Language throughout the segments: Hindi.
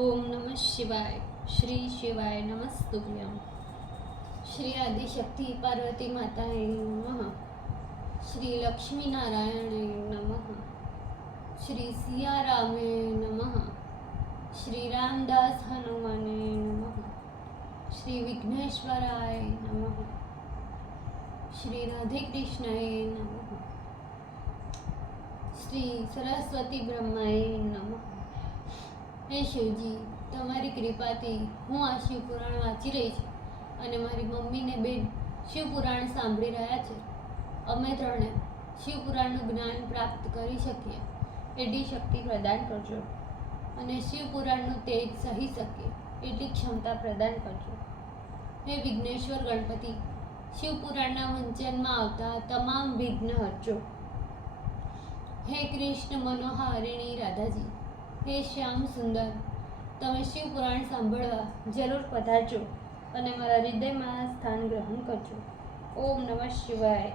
ओम नमः शिवाय। श्री शिवाय नमस्तुभ्यं। श्री आदिशक्ति पार्वती माताये नमः। श्री लक्ष्मी नारायणे नमः। श्री सिया रामे नमः। श्री रामदास हनुमाने नमः। श्री विघ्नेश्वराय नमः। श्री राधे कृष्णाय नमः। श्री सरस्वती ब्रह्माए नमः। હે શિવજી, તમારી કૃપાથી હું આ શિવપુરાણ વાંચી રહી છું અને મારી મમ્મીને બેન શિવપુરાણ સાંભળી રહ્યા છે. અમે ત્રણે શિવપુરાણનું જ્ઞાન પ્રાપ્ત કરી શકીએ એટલી શક્તિ પ્રદાન કરજો અને શિવપુરાણનું તેજ સહી શકીએ એટલી ક્ષમતા પ્રદાન કરજો. હે વિઘ્નેશ્વર ગણપતિ, શિવપુરાણના વંચનમાં આવતા તમામ વિઘ્ન હરજો. હે કૃષ્ણ મનોહારિણી રાધાજી, હે શ્યામ સુંદર, તમે શિવપુરાણ સાંભળવા જરૂર પધારજો અને મારા હૃદયમાં સ્થાન ગ્રહણ કરજો. ઓમ નમઃ શિવાય.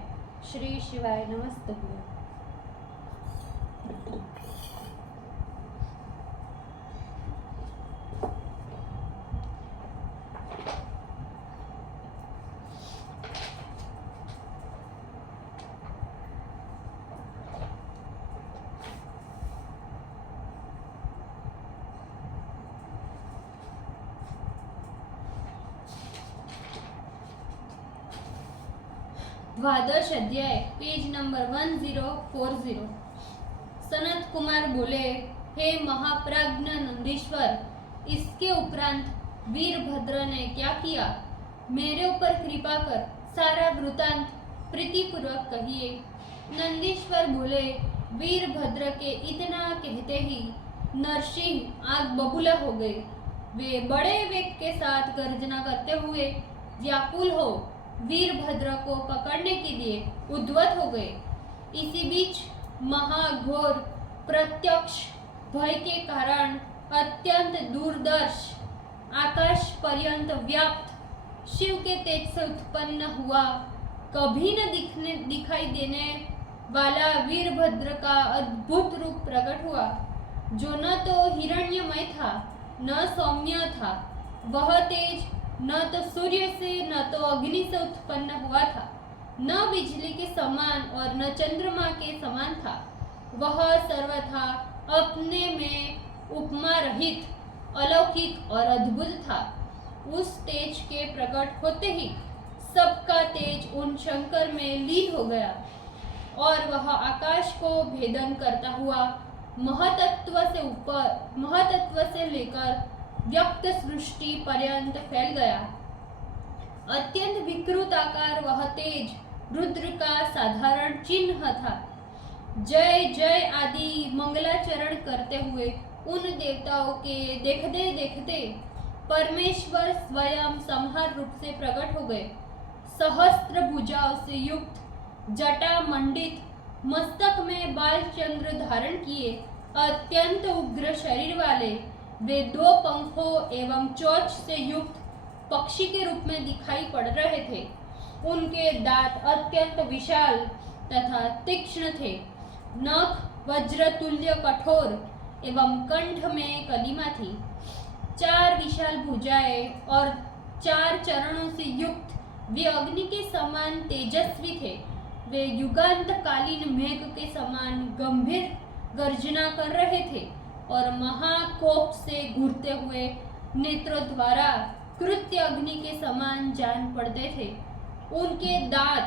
શ્રી શિવાય નમસ્તુભ્યં. द्वादश अध्याय, पेज नंबर 1040. सनत कुमार बोले, हे महाप्राज्ञ नंदीश्वर, इसके उपरांत वीरभद्र ने क्या किया? मेरे ऊपर कृपा कर सारा वृतांत प्रीतिपूर्वक कहिए. नंदीश्वर बोले, वीरभद्र के इतना कहते ही नरसिंह आग बबूला हो गए. वे बड़े वेग के साथ गर्जना करते हुए व्याकुल हो वीरभद्र को पकड़ने के लिए उद्वत हो गए. इसी बीच महाघोर प्रत्यक्ष भय के कारण अत्यंत दूरदर्श आकाश पर्यंत व्याप्त शिव के तेज से उत्पन्न हुआ कभी न दिखाई देने वाला वीरभद्र का अद्भुत रूप प्रकट हुआ, जो न तो हिरण्यमय था न सौम्य था. वह तेज न तो सूर्य से न तो अग्नि से उत्पन्न हुआ था, न बिजली के समान और न चंद्रमा के समान था. वह सर्वथा अपने में उपमा रहित, अलौकिक और अद्भुत था. उस तेज के प्रकट होते ही सबका तेज उन शंकर में लीन हो गया और वह आकाश को भेदन करता हुआ महतत्व से लेकर व्यक्त सृष्टि पर्यंत फैल गया. अत्यंत विकृत आकार वह तेज रुद्र का साधारण चिन्ह था. जय जय आदि मंगलाचरण करते हुए उन देवताओं के देखते देखते परमेश्वर स्वयं संहार रूप से प्रकट हो गए. सहस्त्र भुजाओं से युक्त, जटा मंडित, मस्तक में बालचंद्र धारण किए, अत्यंत उग्र शरीर वाले वे 2 पंखों एवं चोंच से युक्त पक्षी के रूप में दिखाई पड़ रहे थे. उनके दांत अत्यंत विशाल तथा तीक्ष्ण थे. नख वज्रतुल्य कठोर एवं कंठ में कलिमा थी. 4 विशाल भुजाएं और 4 चरणों से युक्त वे अग्नि के समान तेजस्वी थे. वे युगांतकालीन मेघ के समान गंभीर गर्जना कर रहे थे और महाकोप से घूरते हुए नेत्रों द्वारा कृत्य अग्नि के समान जान पड़ते थे. उनके दांत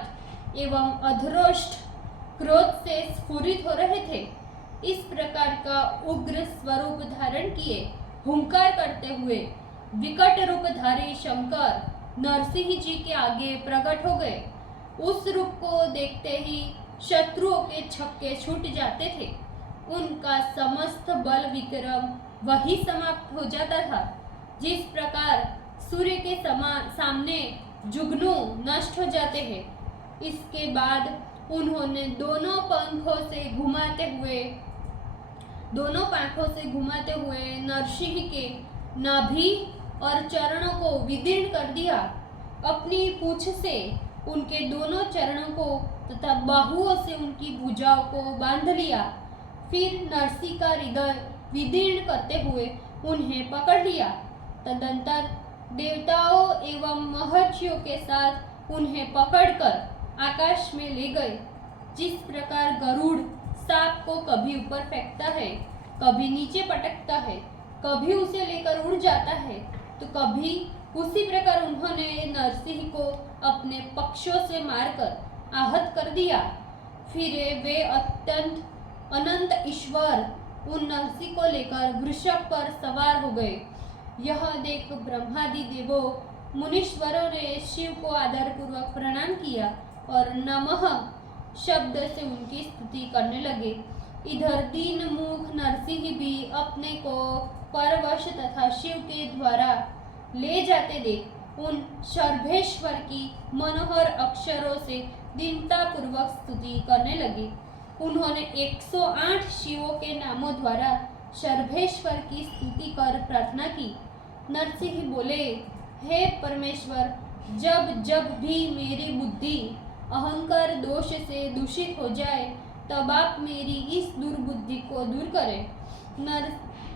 एवं अधरोष्ठ क्रोध से स्फुरित हो रहे थे. इस प्रकार का उग्र स्वरूप धारण किए हुंकार करते हुए विकट रूपधारी शंकर नरसिंह जी के आगे प्रकट हो गए. उस रूप को देखते ही शत्रुओं के छक्के छूट जाते थे. उनका समस्त बल विक्रम वही समाप्त हो जाता था, जिस प्रकार सूर्य के सामने जुगनू नष्ट हो जाते हैं. इसके बाद उन्होंने दोनों पंखों से घुमाते हुए नरसिंह के नाभि और चरणों को विदीर्ण कर दिया. अपनी पूंछ से उनके दोनों चरणों को तथा बाहुओं से उनकी भुजाओं को बांध लिया. फिर नरसिंह का हृदय विदीर्ण करते हुए उन्हें पकड़ लिया। तदंतर देवताओं एवं महर्षियों के साथ उन्हें पकड़कर आकाश में ले गए। जिस प्रकार गरुड़ सांप को कभी ऊपर फेंकता है, कभी नीचे पटकता है, कभी उसे लेकर उड़ जाता है, तो कभी उसी प्रकार उन्होंने नरसिंह को अपने पक्षों से मारकर आहत कर दिया। फिर वे अत्यंत अनंत ईश्वर उन नरसिंह को लेकर वृषभ पर सवार हो गए। यह देख ब्रह्मादि देवों मुनीश्वरों ने शिव को आदरपूर्वक प्रणाम किया और नमः शब्द से उनकी स्तुति करने लगे। इधर दीन मुख नरसिंह भी अपने को परवश तथा शिव के द्वारा ले जाते देख उन सर्वेश्वर की मनोहर अक्षरों से दीनतापूर्वक स्तुति करने लगे। उन्होंने 108 शिवों के नामों द्वारा सर्वेश्वर की स्तुति कर प्रार्थना की। नरसिंह बोले, हे परमेश्वर, जब जब भी मेरी बुद्धि अहंकार दोष से दूषित हो जाए, तब आप मेरी इस दुर्बुद्धि को दूर करें।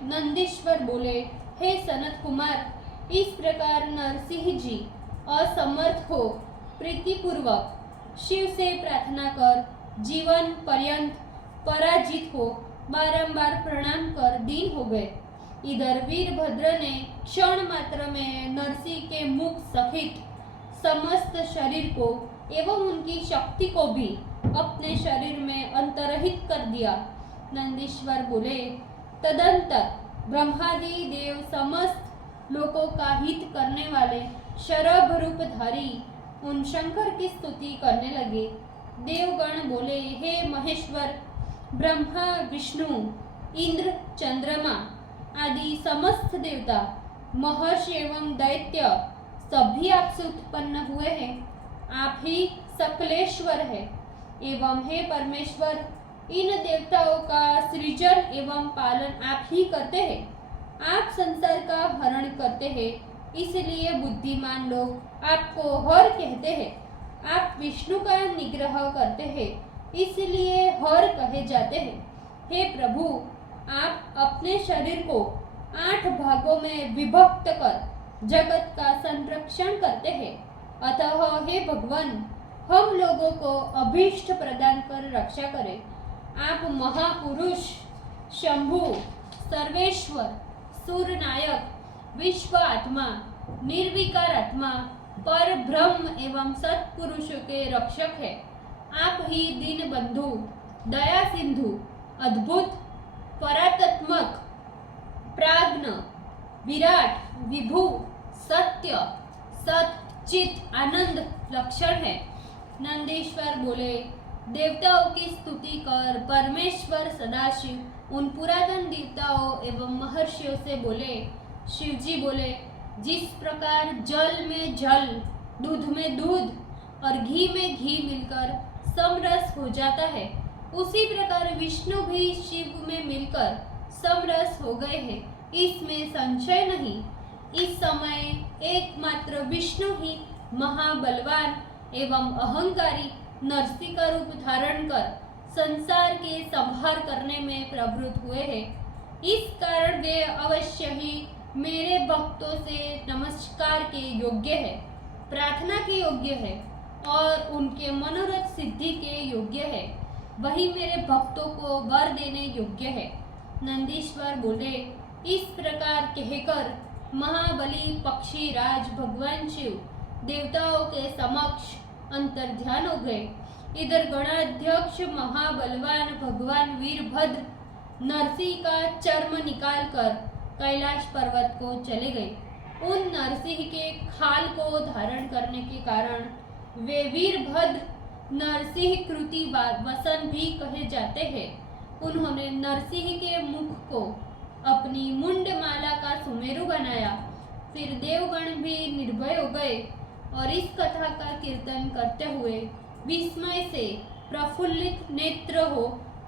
नंदीश्वर बोले, हे सनत कुमार, इस प्रकार नरसिंह जी असमर्थ हो प्रीतिपूर्वक शिव से प्रार्थना कर जीवन पर्यंत पराजित हो बारंबार प्रणाम कर दीन हो गए। इधर वीरभद्र ने क्षण मात्र में नरसिंह के मुख सहित समस्त शरीर को एवं उनकी शक्ति को भी अपने शरीर में अंतर्हित कर दिया। नंदीश्वर बोले, तदंतर ब्रह्मादि देव समस्त लोगों का हित करने वाले शरभ रूपधारी उन शंकर की स्तुति करने लगे। देवगण बोले, हे महेश्वर, ब्रह्मा विष्णु इंद्र चंद्रमा आदि समस्त देवता महर्षि एवं दैत्य सभी आपसे उत्पन्न हुए हैं। आप ही सकलेश्वर है एवं हे परमेश्वर, इन देवताओं का सृजन एवं पालन आप ही करते हैं। आप संसार का हरण करते हैं, इसलिए बुद्धिमान लोग आपको हर कहते हैं। आप विष्णु का निग्रह करते हैं, इसलिए हर कहे जाते हैं। हे प्रभु, आप अपने शरीर को 8 भागों में विभक्त कर जगत का संरक्षण करते हैं। अतः हे भगवान, हम लोगों को अभीष्ट प्रदान कर रक्षा करें। आप महापुरुष, शंभु, सर्वेश्वर, सूरनायक, विश्व आत्मा, निर्विकार आत्मा, पर ब्रह्म एवं सत्पुरुषों के रक्षक है। आप ही दीन बंधु, दया सिंधु, अद्भुत, परात्मक, प्राज्ञ, विराट, विभु, सत्य, सत, चित, आनंद लक्षण है। नंदीश्वर बोले, देवताओं की स्तुति कर परमेश्वर सदाशिव उन पुरातन देवताओं एवं महर्षियों से बोले। शिवजी बोले, जिस प्रकार जल में जल, दूध में दूध और घी में घी मिलकर समरस हो जाता है, उसी प्रकार विष्णु भी शिव में मिलकर समरस हो गए हैं, इसमें संशय नहीं। इस समय एकमात्र विष्णु ही महाबलवान एवं अहंकारी नरसिंह का रूप धारण कर संसार के संहार करने में प्रवृत्त हुए हैं। इस कारण वे अवश्य ही मेरे भक्तों से नमस्कार के योग्य है, प्रार्थना के योग्य है और उनके मनोरथ सिद्धि के योग्य है। वही मेरे भक्तों को वर देने योग्य है। नंदीश्वर बोले, इस प्रकार कहकर महाबली पक्षी राज भगवान शिव देवताओं के समक्ष अंतर्ध्यान हो गए। इधर गणाध्यक्ष महाबलवान भगवान वीरभद्र नरसिंह का चर्म निकालकर कैलाश पर्वत को चले गए। उन नरसिंह के खाल को धारण करने के कारण वे वीरभद्र नरसिंह कृति वसन भी कहे जाते हैं। उन्होंने नरसिंह के मुख को अपनी मुंडमाला का सुमेरु बनाया। फिर देवगण भी निर्भय हो गए और इस कथा का कीर्तन करते हुए विस्मय से प्रफुल्लित नेत्र हो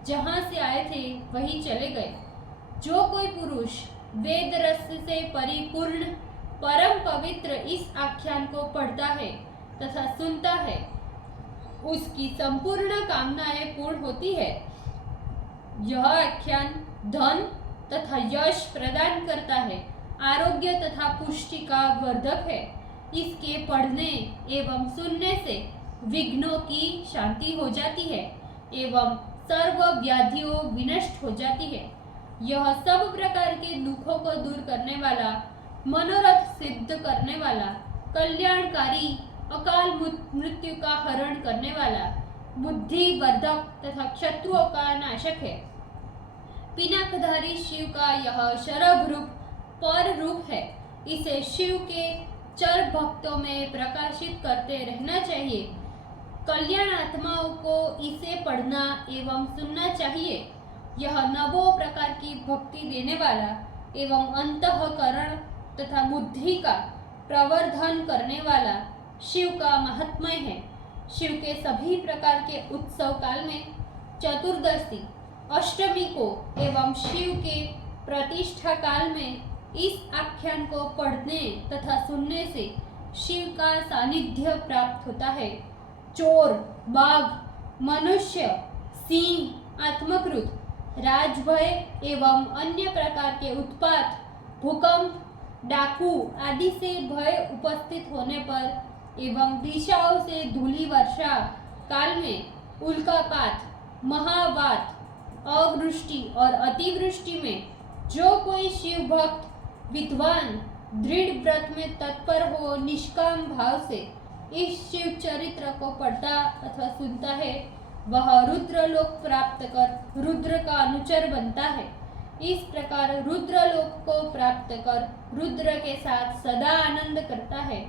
जहाँ से आए थे वहीं चले गए। जो कोई पुरुष वेद रस से परिपूर्ण परम पवित्र इस आख्यान को पढ़ता है तथा सुनता है, उसकी संपूर्ण कामनाएं पूर्ण होती है। यह आख्यान धन, तथा यश प्रदान करता है, आरोग्य तथा पुष्टि का वर्धक है। इसके पढ़ने एवं सुनने से विघ्नों की शांति हो जाती है एवं सर्व व्याधियों विनष्ट हो जाती है। यह सब प्रकार के दुखों को दूर करने वाला, मनोरथ सिद्ध करने वाला, कल्याणकारी, अकाल मृत्यु का हरण करने वाला, बुद्धि वर्धक तथा शत्रुओं का नाशक है। पिनाकधारी शिव का यह शरभ रूप पर रूप है। इसे शिव के चर भक्तों में प्रकाशित करते रहना चाहिए। कल्याण आत्माओं को इसे पढ़ना एवं सुनना चाहिए। यह नवों प्रकार की भक्ति देने वाला एवं अंतःकरण तथा बुद्धि का प्रवर्धन करने वाला शिव का महात्म्य है। शिव के सभी प्रकार के उत्सव काल में चतुर्दशी, अष्टमी को एवं शिव के प्रतिष्ठा काल में इस आख्यान को पढ़ने तथा सुनने से शिव का सानिध्य प्राप्त होता है। चोर, बाघ, मनुष्य, सिंह, आत्मकृत, राजभय एवं अन्य प्रकार के उत्पात, भूकंप, डाकू आदि से भय उपस्थित होने पर एवं दिशाओं से धूलि वर्षा काल में उल्कापात, महावात, अवृष्टि और अतिवृष्टि में जो कोई शिव भक्त विद्वान दृढ़ व्रत में तत्पर हो निष्काम भाव से इस शिव चरित्र को पढ़ता अथवा सुनता है, वह रुद्रलोक प्राप्त कर रुद्र का अनुचर बनता है। इस प्रकार रुद्रलोक को प्राप्त कर रुद्र के साथ सदा आनंद करता है।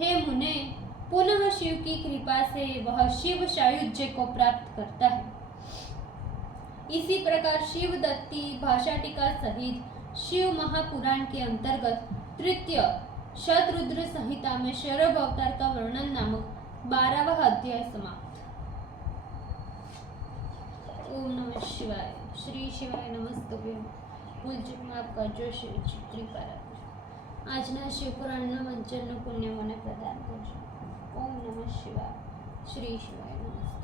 हे मुने, पुनः शिव की कृपा से वह शिव सायुज्य को प्राप्त करता है। इसी प्रकार शिव दत्ती भाषा टीका सहित शिव महापुराण के अंतर्गत तृतीय शतरुद्र संहिता में शरभ अवतार का वर्णन नामक 12वां अध्याय समाप्त। ओम नमः शिवाय। श्री शिवाय नमस्तुभ्यं। પૂજ્ય માફ કરજો શ્રી કૃપા રાખજો। આજના શિવપુરાણના વંચનનું પુણ્ય મને પ્રદાન કરજો। ઓમ નમઃ શિવાય। શ્રી શિવાય નમસ્તે।